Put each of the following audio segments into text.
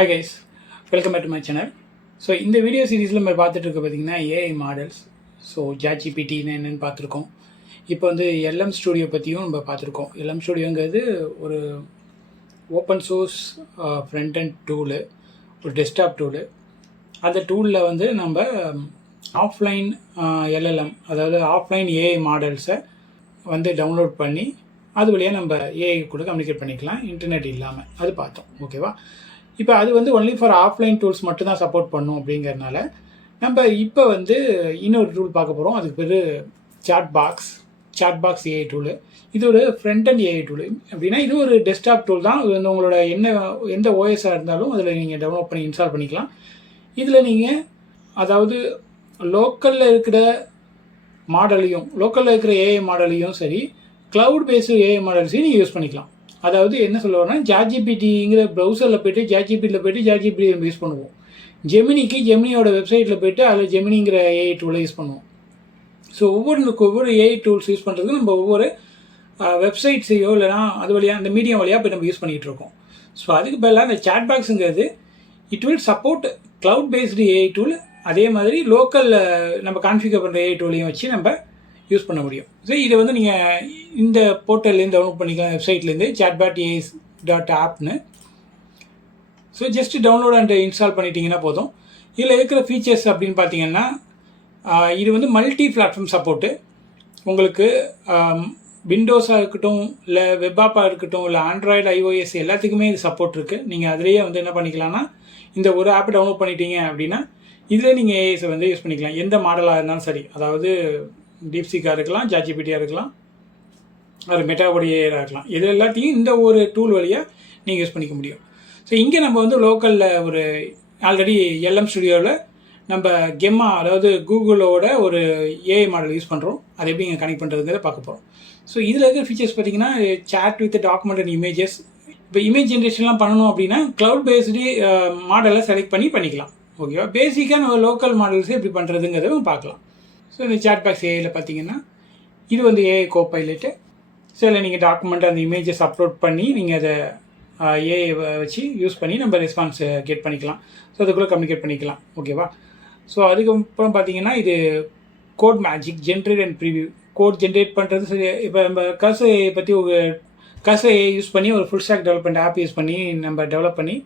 Hi guys, welcome back to my channel. So இந்த video சீரீஸில் நம்ம பார்த்துட்டு இருக்க பார்த்தீங்கன்னா ஏஐ மாடல்ஸ். ஸோ ஜாட்ஜிபிடின்னு என்னென்னு பார்த்துருக்கோம். இப்போ வந்து எல்எம் ஸ்டூடியோ பற்றியும் நம்ம பார்த்துருக்கோம். எல்எம் ஸ்டூடியோங்கிறது ஒரு open source front and tool, ஒரு டெஸ்க்டாப் டூலு. அந்த டூலில் வந்து நம்ம ஆஃப்லைன் எல்எல்எம், அதாவது ஆஃப்லைன் ஏஐ மாடல்ஸை வந்து டவுன்லோட் பண்ணி அது வழியாக நம்ம ஏஐ கூட கம்யூனிகேட் பண்ணிக்கலாம், இன்டர்நெட் இல்லாமல். அது பார்த்தோம், ஓகேவா? இப்போ அது வந்து ஒன்லி ஃபார் ஆஃப்லைன் டூல்ஸ் மட்டும்தான் சப்போர்ட் பண்ணும். அப்படிங்கிறதுனால நம்ம இப்போ வந்து இன்னொரு டூல் பார்க்க போகிறோம். அதுக்கு பேர் சாட் பாக்ஸ் ஏஐ டூலு. இது ஒரு ஃப்ரண்ட் அண்ட் ஏஐ டூலு. அப்படின்னா இது ஒரு டெஸ்க்டாப் டூல் தான். இது வந்து உங்களோட எந்த ஓஎஸ்ஸாக இருந்தாலும் அதில் நீங்கள் டவுன்லோட் பண்ணி இன்ஸ்டால் பண்ணிக்கலாம். இதில் நீங்கள் அதாவது லோக்கலில் இருக்கிற மாடலையும், லோக்கலில் இருக்கிற ஏஐ மாடலையும் சரி, க்ளவுட் பேஸ்டு ஏஐ மாடல்ஸையும் நீங்கள் யூஸ் பண்ணிக்கலாம். அதாவது என்ன சொல்லுவோம்னா, ஜாட்ஜிபிடிங்கிற ப்ரௌசரில் போய்ட்டு ஜாட்ஜிபிடி நம்ம யூஸ் பண்ணுவோம். ஜெமினியோட வெப்சைட்டில் போய்ட்டு அதில் ஜெமினிங்கிற ஏஐ டூலை யூஸ் பண்ணுவோம். ஸோ ஒவ்வொரு ஏஐ டூல்ஸ் யூஸ் பண்ணுறதுக்கு நம்ம ஒவ்வொரு வெப்சைட்ஸையோ இல்லைனா அது வழியாக அந்த மீடியம் வழியாக போய் நம்ம யூஸ் பண்ணிகிட்டு இருக்கோம். ஸோ அதுக்கு பதிலாக அந்த சாட் பாக்ஸுங்கிறது it will support cloud based AI tool. அதே மாதிரி லோக்கல் நம்ம கான்ஃபிகர் பண்ணுற ஏஐ டூலையும் வச்சு நம்ம யூஸ் பண்ண முடியும். ஸோ இதை வந்து நீங்கள் இந்த போர்ட்டல்லேருந்து டவுன்லோட் பண்ணிக்கலாம், வெப்சைட்லேருந்து chatbotAI.appன்னு. So just download and install பண்ணிட்டீங்கன்னா போதும். இதில் இருக்கிற ஃபீச்சர்ஸ் அப்படின்னு பார்த்தீங்கன்னா, இது வந்து மல்டி பிளாட்ஃபார்ம் சப்போர்ட்டு. உங்களுக்கு விண்டோஸாக இருக்கட்டும், இல்லை வெப் ஆப்பாக இருக்கட்டும், இல்லை ஆண்ட்ராய்டு, iOS எல்லாத்துக்குமே இது சப்போர்ட் இருக்குது. நீங்கள் அதிலேயே வந்து என்ன பண்ணிக்கலாம்னா, இந்த ஒரு ஆப் டவுன்லோட் பண்ணிட்டீங்க அப்படின்னா இதில் நீங்கள் ஏஐஸை வந்து யூஸ் பண்ணிக்கலாம். எந்த மாடலாக இருந்தாலும் சரி, அதாவது டீப்சீக்காக இருக்கலாம், ஜாட்ஜிபிடியாக இருக்கலாம், அது மெட்டாவோடைய ஏஆராக இருக்கலாம். இது எல்லாத்தையும் இந்த ஒரு டூல் வழியாக நீங்கள் யூஸ் பண்ணிக்க முடியும். ஸோ இங்கே நம்ம வந்து லோக்கலில் ஒரு ஆல்ரெடி எல்எம் ஸ்டுடியோவில் நம்ம கெம்மா, அதாவது கூகுளோட ஒரு ஏஐ மாடல் யூஸ் பண்ணுறோம். அதை எப்படி இங்கே கனெக்ட் பண்ணுறதுங்கிறத பார்க்க போகிறோம். ஸோ இதில் இருக்கிற ஃபீச்சர்ஸ் பார்த்தீங்கன்னா, chat with document and images. இப்போ இமேஜ் ஜென்ரேஷன்லாம் பண்ணணும் அப்படின்னா க்ளவுட் பேஸ்டு மாடலை செலக்ட் பண்ணிக்கலாம், ஓகேவா? பேசிக்காக நம்ம லோக்கல் மாடல்ஸே எப்படி பண்ணுறதுங்கிறத பார்க்கலாம். ஸோ இந்த சாட் பாக்ஸ் ஏஐயில் பார்த்தீங்கன்னா, இது வந்து ஏஐ கோபைலட்டு. ஸோ இதில் நீங்கள் டாக்குமெண்ட் அந்த இமேஜஸ் அப்லோட் பண்ணி நீங்கள் அதை ஏஐ வச்சு யூஸ் பண்ணி நம்ம ரெஸ்பான்ஸ் கெட் பண்ணிக்கலாம். ஸோ அதுக்குள்ளே கம்யூனிகேட் பண்ணிக்கலாம், ஓகேவா? ஸோ அதுக்கப்புறம் பார்த்தீங்கன்னா, இது code magic, generate and preview. Code generate பண்ணுறது சரி. இப்போ நம்ம கர்சர் ஏஐ பற்றி கர்சர் ஏஐ யூஸ் பண்ணி ஒரு full stack development app use பண்ணி நம்ம டெவலப் பண்ணி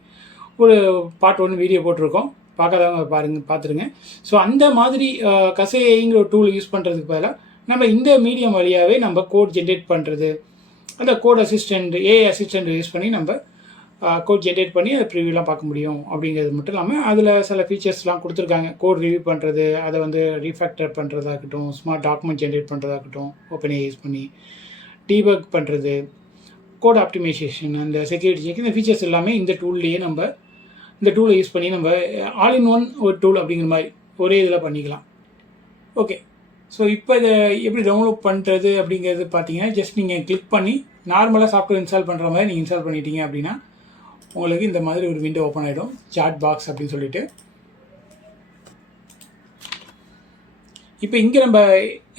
ஒரு பார்ட் 1 வீடியோ போட்டிருக்கோம். பார்க்காதவங்க பார்த்துருங்க. ஸோ அந்த மாதிரி கசேங்கிற ஒரு டூல் யூஸ் பண்ணுறதுக்கு பதிலாக நம்ம இந்த மீடியம் வழியாகவே நம்ம கோட் ஜென்ரேட் பண்ணுறது, அந்த code assistant, AI assistant use பண்ணி நம்ம கோட் ஜென்ரேட் பண்ணி அதை ப்ரிவியூலாம் பார்க்க முடியும். அப்படிங்கிறது மட்டும் இல்லாமல் அதில் சில ஃபீச்சர்ஸ்லாம் கொடுத்துருக்காங்க. கோட் ரிவ்யூ பண்ணுறது, அதை வந்து ரீஃபேக்டர் பண்ணுறதாகட்டும், ஸ்மார்ட் டாக்குமெண்ட் ஜென்ரேட் பண்ணுறதாகட்டும், ஓப்பன் ஏஐ யூஸ் பண்ணி டீபக் பண்ணுறது, கோட் ஆப்டிமைசேஷன், அந்த செக்யூரிட்டி செக், இந்த ஃபீச்சர்ஸ் எல்லாமே இந்த டூல்லையே நம்ம இந்த டூலை யூஸ் பண்ணி நம்ம ஆல் இன் ஒன் ஒரு டூல் அப்படிங்கிற மாதிரி ஒரே இதில் பண்ணிக்கலாம். ஓகே, ஸோ இப்போ இதை எப்படி டவுன்லோட் பண்ணுறது அப்படிங்கிறது பார்த்தீங்கன்னா, ஜஸ்ட் நீங்கள் கிளிக் பண்ணி நார்மலாக சாஃப்ட்வேர் இன்ஸ்டால் பண்ணுற மாதிரி நீங்கள் இன்ஸ்டால் பண்ணிட்டீங்க அப்படின்னா உங்களுக்கு இந்த மாதிரி ஒரு விண்டோ ஓப்பன் ஆகிடும், சாட் பாக்ஸ் அப்படின்னு சொல்லிட்டு. இப்போ இங்கே நம்ம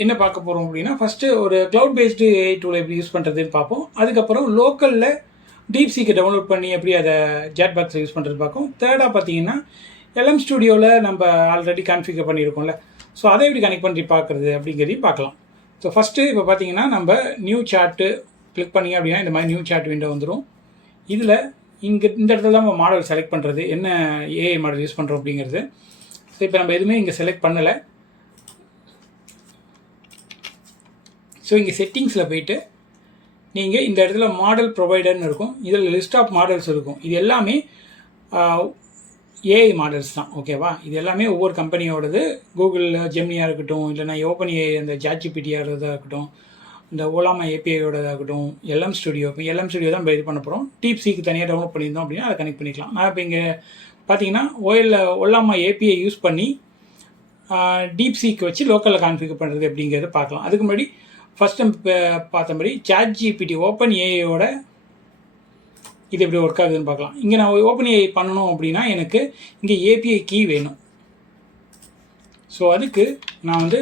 என்ன பார்க்க போகிறோம் அப்படின்னா, ஃபஸ்ட்டு ஒரு க்ளவுட் பேஸ்டு ஏஐ டூலை எப்படி யூஸ் பண்ணுறதுன்னு பார்ப்போம். அதுக்கப்புறம் லோக்கலில் டீப்சீக்கை டவுன்லோட் பண்ணி எப்படி அதை சாட் பாக்ஸை யூஸ் பண்ணுறது பார்க்கும். தேர்டாக பார்த்தீங்கன்னா, எல்எம் ஸ்டுடியோவில் நம்ம ஆல்ரெடி கான்ஃபிகர் பண்ணியிருக்கோம்ல, ஸோ அதை எப்படி கனெக்ட் பண்ணி பார்க்குறது அப்படிங்கிறதையும் பார்க்கலாம். ஸோ ஃபஸ்ட்டு இப்போ பார்த்தீங்கன்னா, நம்ம நியூ சாட்டு கிளிக் பண்ணிங்க அப்படின்னா இந்த மாதிரி நியூ சாட் விண்டோ வந்துடும். இதில் இந்த இடத்துல தான் நம்ம மாடல் செலக்ட் பண்ணுறது, என்ன ஏஐ மாடல் யூஸ் பண்ணுறோம் அப்படிங்கிறது. ஸோ இப்போ நம்ம எதுவுமே இங்கே செலக்ட் பண்ணலை. ஸோ இங்கே செட்டிங்ஸில் போயிட்டு நீங்கள் இந்த இடத்துல மாடல் ப்ரொவைடர்னு இருக்கும். இதில் லிஸ்ட் ஆஃப் மாடல்ஸ் இருக்கும். இது எல்லாமே ஏஐ மாடல்ஸ் தான், ஓகேவா? இது எல்லாமே ஒவ்வொரு கம்பெனியோடது. கூகுள் ஜெமினியாக இருக்கட்டும், இல்லைனா ஓப்பன் ஏஐ அந்த ஜாட்ஜிபிடியாக இருக்கட்டும், இந்த ஓலாமா ஏபிஐயோடதாக இருக்கட்டும், எல்எம் ஸ்டுடியோ. இப்போ எல்எம் ஸ்டுடியோ தான் இப்போ இது பண்ண போகிறோம். டீப்சீக்கு தனியாக டவுன்லோட் பண்ணியிருந்தோம் அப்படின்னா அதை கனெக்ட் பண்ணிக்கலாம். நான் இப்போ இங்கே பார்த்தீங்கன்னா ஓலாமா ஏபிஐ யூஸ் பண்ணி டீப்சீக்கு வச்சு லோக்கலில் கான்ஃபிகர் பண்ணுறது அப்படிங்கிறது பார்க்கலாம். அதுக்கு முன்னாடி ஃபஸ்ட் டைம் பார்த்தபடி சாட்ஜிபிடி ஓப்பன் ஏஐயோட இது எப்படி ஒர்க் ஆகுதுன்னு பார்க்கலாம். இங்கே நான் ஓப்பன் ஏஐ பண்ணணும் அப்படின்னா எனக்கு இங்கே ஏபிஐ கீ வேணும். ஸோ அதுக்கு நான் வந்து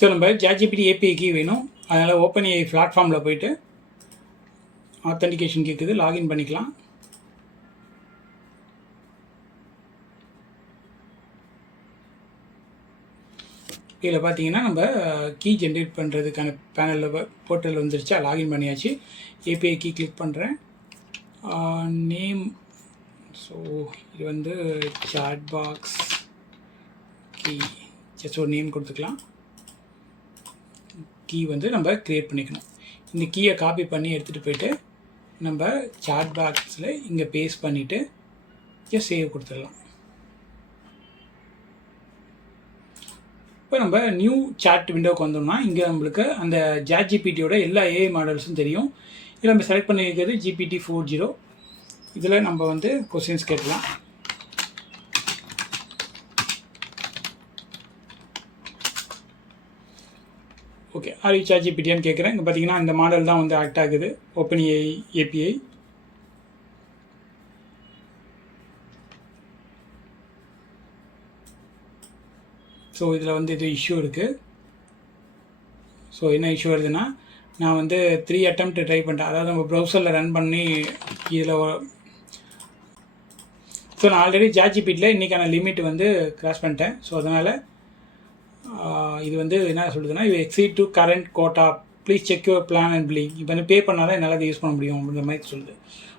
ஸோ நம்ம ChatGPT API கீ வேணும். அதனால் OpenAI பிளாட்ஃபார்மில் போய்ட்டு ஆத்தென்டிகேஷன் கேட்குது, லாகின் பண்ணிக்கலாம். இதில் பார்த்தீங்கன்னா நம்ம கீ ஜென்ரேட் பண்ணுறதுக்கான பேனலில் போர்ட்டல் வந்துருச்சா, லாகின் பண்ணியாச்சு. API கீ கிளிக் பண்ணுறேன். நேம், ஸோ இது வந்து சாட் பாக்ஸ் கீ, ஜஸ்ட் ஒரு நேம் கொடுத்துக்கலாம். கீ வந்து நம்ம க்ரியேட் பண்ணிக்கணும். இந்த கீயை காப்பி பண்ணி எடுத்துகிட்டு போய்ட்டு நம்ம சாட் பாக்ஸில் இங்கே பேஸ்ட் பண்ணிவிட்டு ஜஸ்ட் சேவ் கொடுத்துடலாம். இப்போ நம்ம நியூ சாட் விண்டோவுக்கு வந்தோம்னா இங்கே நம்மளுக்கு அந்த ChatGPTயோட எல்லா AI மாடல்ஸும் தெரியும். இதில் நம்ம செலக்ட் பண்ணியிருக்கிறது GPT-4.0. இதில் நம்ம வந்து கொஸ்டின்ஸ் கேட்கலாம். ஓகே, ஆர் ChatGPTன்னு கேட்குறேன். இங்கே பார்த்தீங்கன்னா இந்த மாடல் தான் வந்து ஆக்ட் ஆகுது, OpenAI API. ஸோ இதில் வந்து இது இஷ்யூ இருக்குது. ஸோ என்ன இஷ்யூ வருதுன்னா, நான் வந்து 3 attempt ட்ரை பண்ணிட்டேன். அதாவது நம்ம ப்ரௌசரில் ரன் பண்ணி இதில் ஸோ நான் ஆல்ரெடி ChatGPTயில் இன்றைக்கான லிமிட் வந்து கிராஸ் பண்ணிட்டேன். ஸோ அதனால் இது வந்து என்ன சொல்லுதுன்னா, இது exceed to current quota, please check your plan and billing. இப்போ வந்து பே பண்ணால் தான் என்னால் அதை யூஸ் பண்ண முடியும் அப்படின்ற மாதிரி சொல்லுது.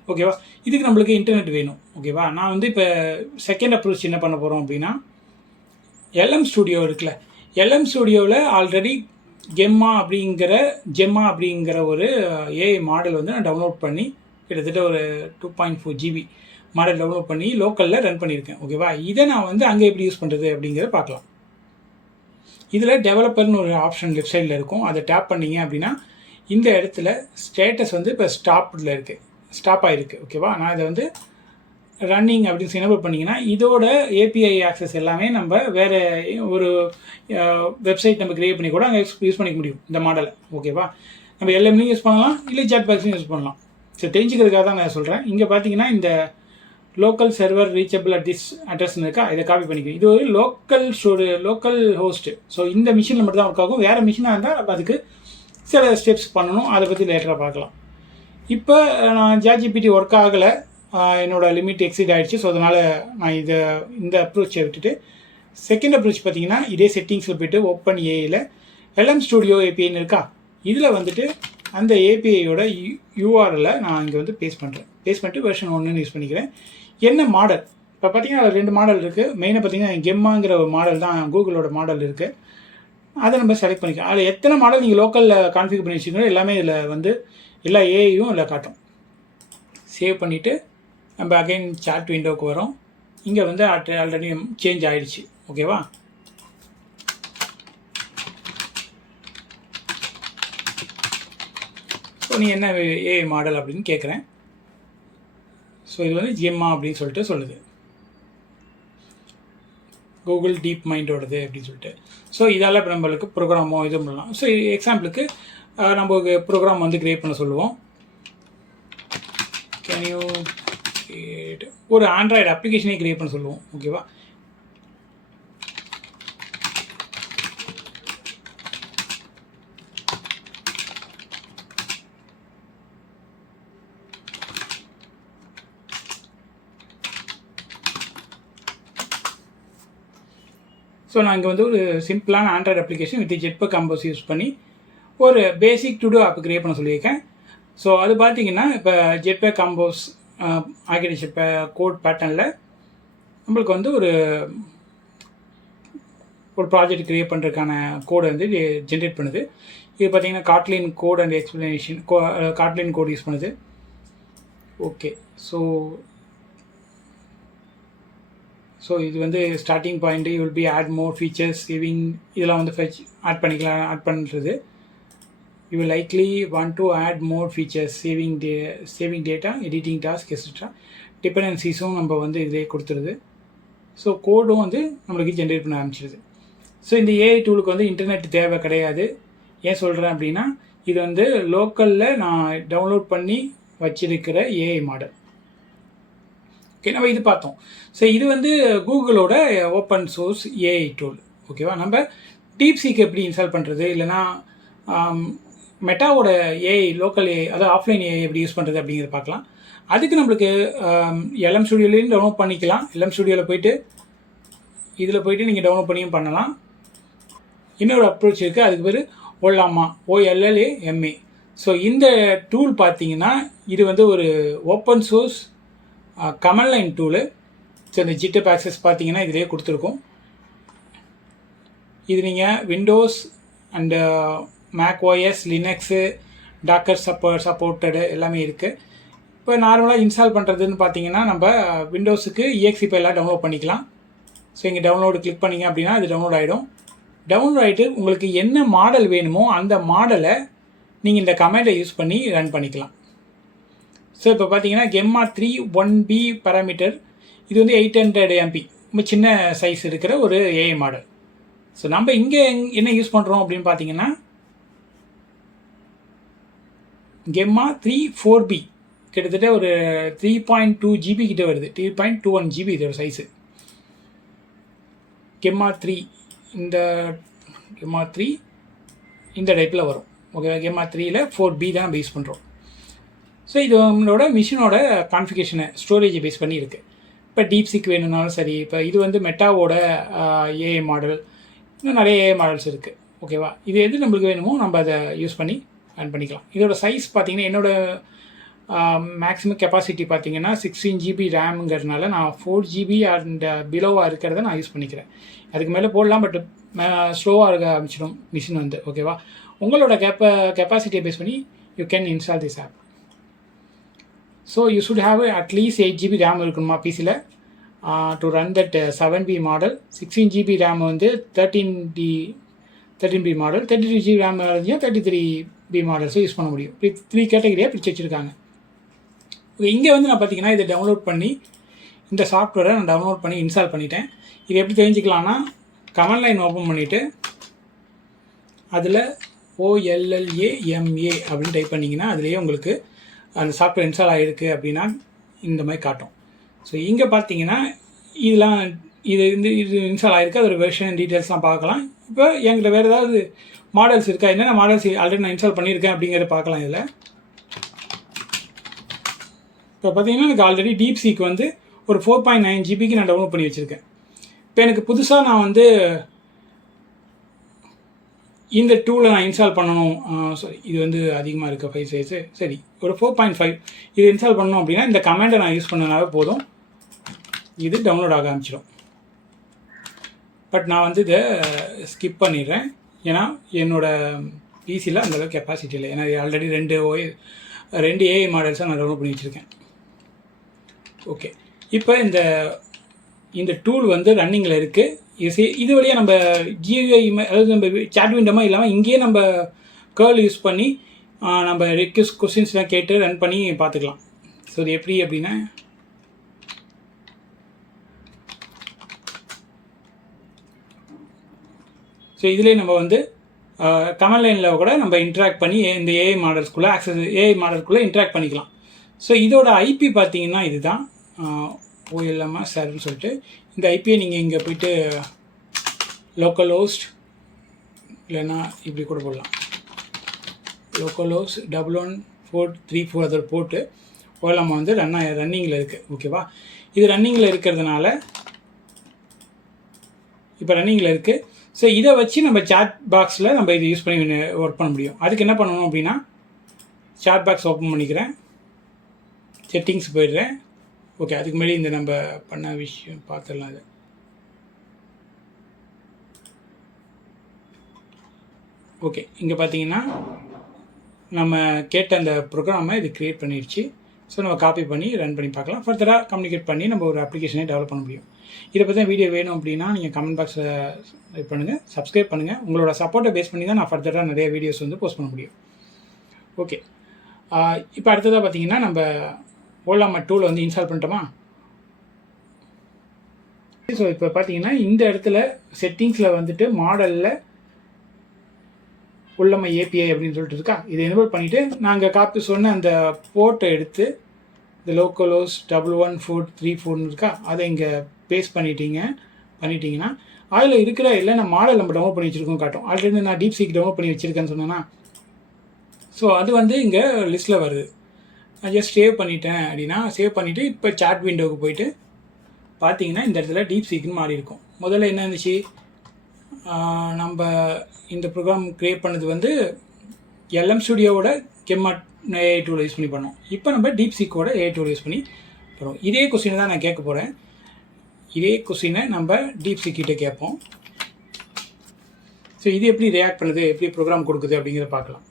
ஓகேவா, இதுக்கு நம்மளுக்கு இன்டர்நெட் வேணும். ஓகேவா, நான் வந்து இப்போ செகண்ட் அப்ரோச் என்ன பண்ண போகிறோம் அப்படின்னா, LM ஸ்டுடியோ இருக்குல்ல, LM ஸ்டுடியோவில் ஆல்ரெடி ஜெம்மா அப்படிங்கிற ஒரு AI மாடல் வந்து நான் டவுன்லோட் பண்ணி கிட்டத்தட்ட ஒரு 2.4 GB மாடல் டவுன்லோட் பண்ணி லோக்கலில் ரன் பண்ணியிருக்கேன். ஓகேவா, இதை நான் வந்து அங்கே எப்படி யூஸ் பண்ணுறது அப்படிங்கிறத பார்க்கலாம். இதில் டெவலப்பர்னு ஒரு ஆப்ஷன் லெஃப்ட் சைடில் இருக்கும். அதை டேப் பண்ணிங்க அப்படின்னா இந்த இடத்துல ஸ்டேட்டஸ் வந்து இப்போ ஸ்டாப் ஆகிருக்கு. ஓகேவா, நான் இதை வந்து ரன்னிங் அப்படின்னு எனேபிள் பண்ணிங்கன்னா இதோட API ஆக்சஸ் எல்லாமே நம்ம வேறு ஒரு வெப்சைட் நம்ம க்ரியேட் பண்ணி கூட அங்கே யூஸ் பண்ணிக்க முடியும் இந்த மாடலை. ஓகேவா, நம்ம LMலையும் யூஸ் பண்ணலாம், இல்லை சாட் பாக்ஸ்லையும் யூஸ் பண்ணலாம். ஸோ தெரிஞ்சுக்கிறதுக்காக தான் நான் சொல்கிறேன். இங்கே பார்த்தீங்கன்னா இந்த லோக்கல் சர்வர் ரீச்சபிள் அட்ரஸ்ன்னு இருக்கா, இதை காப்பி பண்ணிக்கிறேன். இது ஒரு லோக்கல் ஹோஸ்ட்டு. ஸோ இந்த மிஷினில் மட்டும் தான் ஒர்க் ஆகும். வேறு மிஷினாக இருந்தால் நம்ம அதுக்கு சில ஸ்டெப்ஸ் பண்ணணும், அதை பற்றி லேட்டராக பார்க்கலாம். இப்போ நான் ChatGPT ஒர்க் ஆகலை, என்னோடய லிமிட் எக்ஸீட் ஆகிடுச்சு. ஸோ அதனால் நான் இந்த அப்ரோச்சை விட்டுட்டு செகண்ட் அப்ரோச் பார்த்தீங்கன்னா இதே செட்டிங்ஸில் போய்ட்டு OpenAIயில் LM ஸ்டுடியோ APIன்னு இருக்கா, இதில் வந்துட்டு அந்த APIயோட URL நான் இங்கே வந்து பேஸ்ட் பண்ணிட்டு வெர்ஷன் 1 யூஸ் பண்ணிக்கிறேன். என்ன மாடல், இப்போ பார்த்தீங்கன்னா 2 மாடல் இருக்குது. மெயினாக பார்த்தீங்கன்னா கெம்மாங்கிற ஒரு மாடல் தான் கூகுளோட மாடல் இருக்குது. அதை நம்ம செலக்ட் பண்ணிக்கலாம். அதில் எத்தனை மாடல் நீங்கள் லோக்கலில் கான்ஃபிகர் பண்ணி வச்சுக்கணும் எல்லாமே இதில் வந்து எல்லா ஏஐயும் இதில் காட்டும். சேவ் பண்ணிவிட்டு நம்ம அகைன் சாட் விண்டோவுக்கு வரோம். இங்கே வந்து ஆல்ரெடி சேஞ்ச் ஆகிடுச்சு. ஓகேவா, ஸோ நீ என்ன ஏஐ மாடல் அப்படின்னு கேட்குறேன். ஸோ இது வந்து ஜெம்மா அப்படின்னு சொல்லிட்டு சொல்லுது, கூகுள் டீப் மைண்டோடது அப்படின்னு சொல்லிட்டு. ஸோ இதால் இப்போ நம்மளுக்கு ப்ரோக்ராமோ இது பண்ணலாம். ஸோ எக்ஸாம்பிளுக்கு நம்ம ஒரு ப்ரோக்ராம் வந்து க்ரியேட் பண்ண சொல்லுவோம். கேன் யூ கிரியேட் ஒரு ஆண்ட்ராய்டு அப்ளிகேஷனே க்ரியேட் பண்ண சொல்லுவோம். ஓகேவா, ஸோ நான் இங்கே வந்து ஒரு சிம்பிளான Android application with Jetpack Compose use பண்ணி ஒரு basic to do app create பண்ண சொல்லியிருக்கேன். ஸோ அது பார்த்தீங்கன்னா இப்போ ஜெட்பேக் கம்போஸ் ஆர்கிடெக்சர் கோட் பேட்டர்னில் நம்மளுக்கு வந்து ஒரு ப்ராஜெக்ட் க்ரியேட் பண்ணுறதுக்கான கோடை வந்து ஜென்ரேட் பண்ணுது. இது பார்த்தீங்கன்னா Kotlin code and explanation Kotlin code use பண்ணுது. ஓகே, ஸோ இது வந்து starting point will be add more features saving, இதெல்லாம் வந்து ஃபெச் ஆட் பண்ணுறது. You will likely want to add more features saving data, editing task etcetera. டிபெண்டன்சிஸும் நம்ம வந்து இதிலே கொடுத்துருது. ஸோ கோடும் வந்து நம்மளுக்கு ஜென்ரேட் பண்ண ஆரம்பிச்சிடுது. ஸோ இந்த ஏஐ டூலுக்கு வந்து இன்டர்நெட் தேவை கிடையாது. ஏன் சொல்கிறேன் அப்படின்னா இது வந்து லோக்கலில் நான் டவுன்லோட் பண்ணி வச்சிருக்கிற ஏஐ மாடல். ஓகே, நம்ம இது பார்த்தோம். ஸோ இது வந்து கூகுளோட ஓப்பன் சோர்ஸ் ஏஐ டூல். ஓகேவா, நம்ம டீப்சீக்கு எப்படி இன்ஸ்டால் பண்ணுறது, இல்லைனா மெட்டாவோட ஏஐ லோக்கல் ஏஐ அதாவது ஆஃப்லைன் ஏஐ எப்படி யூஸ் பண்ணுறது அப்படிங்கிறத பார்க்கலாம். அதுக்கு நம்மளுக்கு எல்எம் ஸ்டுடியோலேயும் டவுன்லோட் பண்ணிக்கலாம். எல்எம் ஸ்டுடியோவில் போய்ட்டு இதில் போய்ட்டு நீங்கள் டவுன்லோட் பண்ணியும் பண்ணலாம். இன்னொரு அப்ரோச் இருக்குது, அதுக்கு பேர் ஓல்லாமா, OLLAMA. ஸோ இந்த டூல் பார்த்தீங்கன்னா இது வந்து ஒரு open source command line tool. So இந்த GitHub ஆக்சஸ் பார்த்தீங்கன்னா இதிலே கொடுத்துருக்கோம். இது நீங்கள் Windows and Mac OS, Linux, Docker supported எல்லாமே இருக்குது. இப்போ நார்மலாக இன்ஸ்டால் பண்ணுறதுன்னு பார்த்தீங்கன்னா நம்ம விண்டோஸுக்கு EXE ஃபைலாக டவுன்லோட் பண்ணிக்கலாம். ஸோ இங்கே டவுன்லோடு கிளிக் பண்ணிங்க அப்படின்னா அது டவுன்லோட் ஆகிடும். டவுன்லோட் ஆகிட்டு உங்களுக்கு என்ன மாடல் வேணுமோ அந்த மாடலை நீங்கள் இந்த கமெண்டை யூஸ் பண்ணி ரன் பண்ணிக்கலாம். ஸோ இப்போ பார்த்தீங்கன்னா கெம்மா 3 1B பேராமீட்டர், இது வந்து 800 MB, ரொம்ப சின்ன சைஸ் இருக்கிற ஒரு ஏஐ மாடல். ஸோ நம்ம இங்கே என்ன யூஸ் பண்ணுறோம் அப்படின்னு பார்த்தீங்கன்னா கெம்மா 3 4B, கிட்டத்தட்ட ஒரு 3.2 GB கிட்ட வருது, 3.21 GB இதோட சைஸு. கெம்மா 3 இந்த டைப்பில் வரும். ஓகே, கெம்மா 3ல் 4B தான் நம்ம யூஸ் பண்ணுறோம். ஸோ இது நம்மளோட மிஷினோட கான்ஃபிகரேஷனை ஸ்டோரேஜை பேஸ் பண்ணி இருக்குது. இப்போ டீப்சீக் வேணும்னாலும் சரி, இப்போ இது வந்து மெட்டாவோட ஏஐ மாடல், இன்னும் நிறைய ஏஐ மாடல்ஸ் இருக்குது. ஓகேவா, இது எது நம்மளுக்கு வேணுமோ நம்ம அதை யூஸ் பண்ணி ரன் பண்ணிக்கலாம். இதோட சைஸ் பார்த்திங்கன்னா என்னோடய மேக்ஸிமம் கெப்பாசிட்டி பார்த்திங்கன்னா 16 GB ரேமுங்கிறதுனால நான் 4 GB அண்ட் பிலோவாக இருக்கிறத நான் யூஸ் பண்ணிக்கிறேன். அதுக்கு மேலே போடலாம், பட் ஸ்லோவாக இருக்க ஆரம்பிச்சிடும் மிஷின் வந்து. ஓகேவா, உங்களோட கெப்பாசிட்டியை பேஸ் பண்ணி you can install this app. So you should have at least 8 GB RAM இருக்கணுமா பிசியில் to run that 7B model. 16 GB RAM வந்து 13B மாடல், 32 GB ரேம் இருந்துச்சுன்னா 33B மாடல்ஸை யூஸ் பண்ண முடியும். 3 கேட்டகரியாக பிரித்து வச்சுருக்காங்க. இங்கே வந்து நான் பார்த்தீங்கன்னா இதை டவுன்லோட் பண்ணி இந்த சாஃப்ட்வேரை நான் டவுன்லோட் பண்ணி இன்ஸ்டால் பண்ணிட்டேன். இது எப்படி தெரிஞ்சுக்கலான்னா கமாண்ட் லைன் ஓப்பன் பண்ணிவிட்டு அதில் OLLAMA அப்படின்னு டைப் பண்ணிங்கன்னா அதுலேயே உங்களுக்கு அந்த சாஃப்ட்வேர் இன்ஸ்டால் ஆகிருக்கு அப்படின்னா இந்த மாதிரி காட்டும். ஸோ இங்கே பார்த்தீங்கன்னா இது இன்ஸ்டால் ஆகிருக்கு, அதோட வெர்ஷன் டீட்டெயில்ஸ்லாம் பார்க்கலாம். இப்போ என்கிட்ட வேறு ஏதாவது மாடல்ஸ் இருக்கா, என்னென்ன மாடல்ஸ் ஆல்ரெடி நான் இன்ஸ்டால் பண்ணியிருக்கேன் அப்படிங்கிறத பார்க்கலாம். இதில் இப்போ பார்த்தீங்கன்னா எனக்கு ஆல்ரெடி டீப்சீக் வந்து ஒரு 4.9 GBக்கு நான் டவுன்லோட் பண்ணி வச்சுருக்கேன். இப்போ எனக்கு புதுசாக நான் வந்து இந்த டூலை நான் இன்ஸ்டால் பண்ணணும், சாரி இது வந்து அதிகமாக இருக்க ஃபைல் சைஸு, சரி ஒரு 4.5 இது இன்ஸ்டால் பண்ணணும் அப்படின்னா இந்த கமெண்டை நான் யூஸ் பண்ணனாவே போதும், இது டவுன்லோட் ஆக ஆரம்பிச்சிடும். பட் நான் வந்து இதை ஸ்கிப் பண்ணிடுறேன், ஏன்னா என்னோடய பிசியில் அந்தளவுக்கு கெப்பாசிட்டி இல்லை. ஏன்னா ஆல்ரெடி 2 ஏஐ மாடல்ஸாக நான் டவுன்லோட் பண்ணி வச்சுருக்கேன். ஓகே, இப்போ இந்த டூல் வந்து ரன்னிங்கில் இருக்குது. இது வழியாக நம்ம GUI அதாவது நம்ம சாட் விண்டோமா இல்லாமல் இங்கேயே நம்ம கேர்ள் யூஸ் பண்ணி நம்ம ரெக்வெஸ்ட் கொஸ்டின்ஸ்லாம் கேட்டு ரன் பண்ணி பார்த்துக்கலாம். ஸோ இது எப்படி அப்படின்னா ஸோ இதிலே நம்ம வந்து கமெண்ட் லைனில் கூட நம்ம இன்ட்ராக்ட் பண்ணி இந்த ஏஐ மாடல்குள்ளே இன்ட்ராக்ட் பண்ணிக்கலாம். ஸோ இதோட IP பார்த்தீங்கன்னா இதுதான் OLMA சர்வர்னு சொல்லிட்டு. இந்த ஐபியை நீங்கள் இங்கே போய்ட்டு லோக்கல் ஹோஸ்ட் இல்லைன்னா இப்படி கூட போடலாம், லோக்கல் ஹோஸ்ட் 11434 அதோட போட்டு OLMA வந்து ரன்னிங்கில் இருக்குது. ஓகேவா, இது ரன்னிங்கில் இருக்கிறதுனால இப்போ ரன்னிங்கில் இருக்குது. ஸோ இதை வச்சு நம்ம சாட் பாக்ஸில் நம்ம இதை யூஸ் பண்ணி ஒர்க் பண்ண முடியும். அதுக்கு என்ன பண்ணணும் அப்படின்னா சாட் பாக்ஸ் ஓப்பன் பண்ணிக்கிறேன், செட்டிங்ஸ் போயிடுறேன். ஓகே, அதுக்கு முன்னாடி இந்த நம்ம பண்ண விஷயம் பார்த்துடலாம். இது ஓகே, இங்கே பார்த்தீங்கன்னா நம்ம கேட்ட அந்த ப்ரோக்ராமை இது க்ரியேட் பண்ணிடுச்சு. ஸோ நம்ம காப்பி பண்ணி ரன் பண்ணி பார்க்கலாம். ஃபர்தராக கம்யூனிகேட் பண்ணி நம்ம ஒரு அப்ளிகேஷனே டெவலப் பண்ண முடியும். இதை பற்றி வீடியோ வேணும் அப்படின்னா நீங்கள் கமெண்ட் பாக்ஸில் இது பண்ணுங்கள், சப்ஸ்கிரைப் பண்ணுங்கள். உங்களோட சப்போர்ட்டை பேஸ் பண்ணி தான் நான் ஃபர்தராக நிறைய வீடியோஸ் வந்து போஸ்ட் பண்ண முடியும். ஓகே, இப்போ அடுத்ததாக பார்த்தீங்கன்னா நம்ம OLMA டூலை வந்து இன்ஸ்டால் பண்ணிட்டோமா. ஸோ இப்போ பார்த்தீங்கன்னா இந்த இடத்துல செட்டிங்ஸில் வந்துட்டு மாடலில் OLMA API அப்படின்னு சொல்லிட்டு இருக்கா, இதை எனேபிள் பண்ணிவிட்டு நாங்கள் காப்பி சொன்ன அந்த போர்ட்டை எடுத்து இந்த லோக்கல் ஹோஸ்ட் 11434 இருக்கா அதை இங்கே பேஸ்ட் பண்ணிட்டீங்க. பண்ணிட்டீங்கன்னா அதில் இருக்கிற இல்லைன்னா மாடல் நம்ம டவுன்லோட் பண்ணி வச்சுருக்கோம் காட்டும். ஆல்ரெடி நான் டீப்சீக் டவுன்லோட் பண்ணி வச்சுருக்கேன்னு சொன்னேன்னா, ஸோ அது வந்து இங்கே லிஸ்ட்டில் வருது. நான் ஜஸ்ட் சேவ் பண்ணிட்டேன் அப்படின்னா, சேவ் பண்ணிவிட்டு இப்போ சாட் விண்டோவுக்கு போயிட்டு பார்த்தீங்கன்னா இந்த இடத்துல டீப்சீக்னு மாறி இருக்கும். முதல்ல என்ன இருந்துச்சு, நம்ம இந்த ப்ரோக்ராம் க்ரியேட் பண்ணது வந்து எல்எம் ஸ்டுடியோவோட கெம்மாட் ஏஐ டூல் யூஸ் பண்ணி பண்ணோம். இப்போ நம்ம டீப்சீக்கோட ஏஐ டூல் யூஸ் பண்ணி பண்ணுறோம். இதே கொஸ்டினை தான் நான் கேட்க போகிறேன். இதே கொஸ்டினை நம்ம டீப்சீக் கிட்ட கேட்போம். ஸோ இது எப்படி ரியாக்ட் பண்ணுது, எப்படி ப்ரோக்ராம் கொடுக்குது அப்படிங்கிறத பார்க்கலாம்.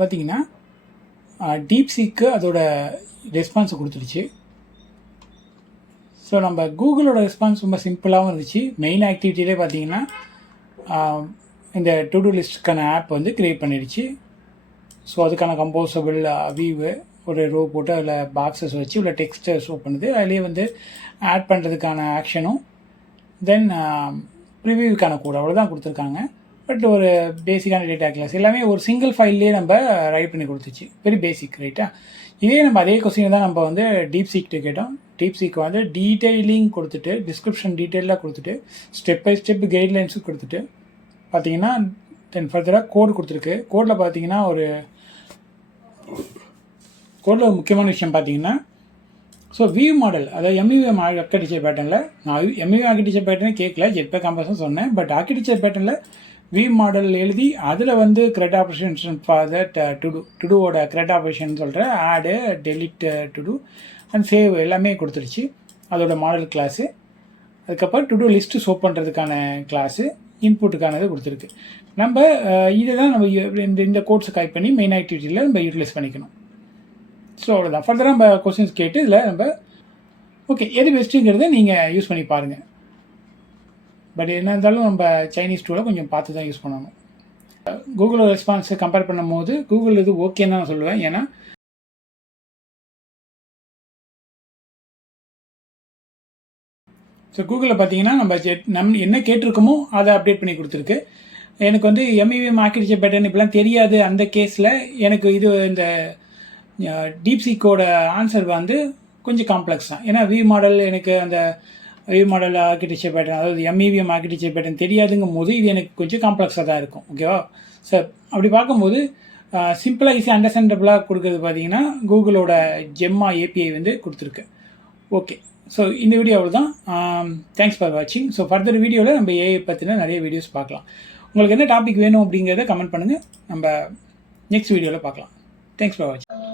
பார்த்தீங்கன்னா டீப்சீக்கு அதோட ரெஸ்பான்ஸை கொடுத்துருச்சு. ஸோ நம்ம கூகுளோட ரெஸ்பான்ஸ் ரொம்ப சிம்பிளாகவும் இருந்துச்சு. மெயின் ஆக்டிவிட்டியிலே பார்த்தீங்கன்னா இந்த டு டூ லிஸ்ட்டுக்கான ஆப் வந்து க்ரியேட் பண்ணிடுச்சு. ஸோ அதுக்கான கம்போசபிள் வியூவு ஒரு ரோ போட்டு அதில் பாக்ஸஸ் வச்சு உள்ள டெக்ஸ்ட்டை ஷோ பண்ணுது. அதிலே வந்து ஆட் பண்ணுறதுக்கான ஆக்ஷனும் தென் ப்ரிவியூக்கான கோட் அவ்வளோதான் கொடுத்துருக்காங்க. பட் ஒரு பேசிக்கான டேட்டா கிளாஸ் எல்லாமே ஒரு சிங்கிள் ஃபைல்லே நம்ம ரைட் பண்ணி கொடுத்துச்சு. வெரி பேசிக் ரைட்டா. இதே நம்ம அதே கொஸ்டின் தான் நம்ம வந்து டீப்சீக்கிட்ட கேட்டோம். டீப்சீக் வந்து டீட்டெயிலிங் கொடுத்துட்டு டிஸ்கிரிப்ஷன் டீட்டெயிலாக கொடுத்துட்டு ஸ்டெப் பை ஸ்டெப் கைட்லைன்ஸும் கொடுத்துட்டு பார்த்தீங்கன்னா தென் ஃபர்தராக கோடு கொடுத்துருக்கு. கோடில் பார்த்தீங்கன்னா கோடில் ஒரு முக்கியமான விஷயம் பார்த்தீங்கன்னா ஸோ வியூ மாடல் அதாவது எம்யூஎம் ஆர்கிடெக்சர் பேட்டர்னில் நான் எம்யூஎம் ஆர்கிடெக்சர் பேட்டர்னே கேட்கல, ஜெட்பேக் கம்பல்சன் சொன்னேன். பட் ஆர்கிடெக்சர் பேட்டர்னில் வியூ மாடல் எழுதி அதில் வந்து கிரெட் ஆப்ரேஷன் ஃபார் தட் டுடூவோட கிரெட் ஆப்ரேஷன் சொல்கிற ஆடு டெலிட் டுடூ அண்ட் சேவ் எல்லாமே கொடுத்துருச்சு. அதோட மாடல் கிளாஸு, அதுக்கப்புறம் டுடூ லிஸ்ட்டு ஷோ பண்ணுறதுக்கான கிளாஸு, இன்புட்டுக்கானது கொடுத்துருக்கு. நம்ம இதை தான் நம்ம இந்த கோட்ஸை டைப் பண்ணி மெயின் ஆக்டிவிட்டியில் நம்ம யூட்டிலைஸ் பண்ணிக்கணும். ஸோ அவ்வளோதான். ஃபர்தராக நம்ம கொஸ்டின்ஸ் கேட்டு இதில் நம்ம ஓகே எது பெஸ்ட்டுங்கிறத நீங்கள் யூஸ் பண்ணி பாருங்கள். பட் என்ன இருந்தாலும் நம்ம சைனீஸ் டூவில் கொஞ்சம் பார்த்து தான் யூஸ் பண்ணணும். கூகுளோட ரெஸ்பான்ஸை கம்பேர் பண்ணும் போது கூகுள் இது ஓகேன்னு தான் நான் சொல்லுவேன். ஏன்னா ஸோ கூகுளில் பார்த்தீங்கன்னா நம்ம என்ன கேட்டிருக்கோமோ அதை அப்டேட் பண்ணி கொடுத்துருக்கு. எனக்கு வந்து எம்இவிஎம் ஆர்கிடெக்சர் பேட்டர்ன் இப்படிலாம் தெரியாது. அந்த கேஸில் எனக்கு இது இந்த டீப்சீக்கோட ஆன்சர் வந்து கொஞ்சம் காம்ப்ளெக்ஸ் தான். ஏன்னா வியூ மாடல் எனக்கு அந்த வியூ மாடல் ஆர்கிடெக்சர் பேட்டர்ன் அதாவது எம்இவிஎம் ஆர்கிடெக்சர் பேட்டர்ன் தெரியாதுங்கும் போது இது எனக்கு கொஞ்சம் காம்ப்ளெக்ஸாக தான் இருக்கும். ஓகேவா சார்? அப்படி பார்க்கும்போது சிம்பிளாக ஈஸியாக அண்டர்ஸ்டாண்டபிளாக கொடுக்குறது பார்த்தீங்கன்னா கூகுளோட ஜெம்மா ஏபிஐ வந்து கொடுத்துருக்கு. ஓகே, ஸோ இந்த வீடியோ அவ்வளோதான். தேங்க்ஸ் ஃபார் வாட்சிங். ஸோ ஃபர்தர் வீடியோவில் நம்ம ஏஐ பற்றின நிறைய வீடியோஸ் பார்க்கலாம். உங்களுக்கு என்ன டாபிக் வேணும் அப்படிங்கிறத கமெண்ட் பண்ணுங்கள். நம்ம நெக்ஸ்ட் வீடியோவில் பார்க்கலாம். தேங்க்ஸ் ஃபார் வாட்சிங்.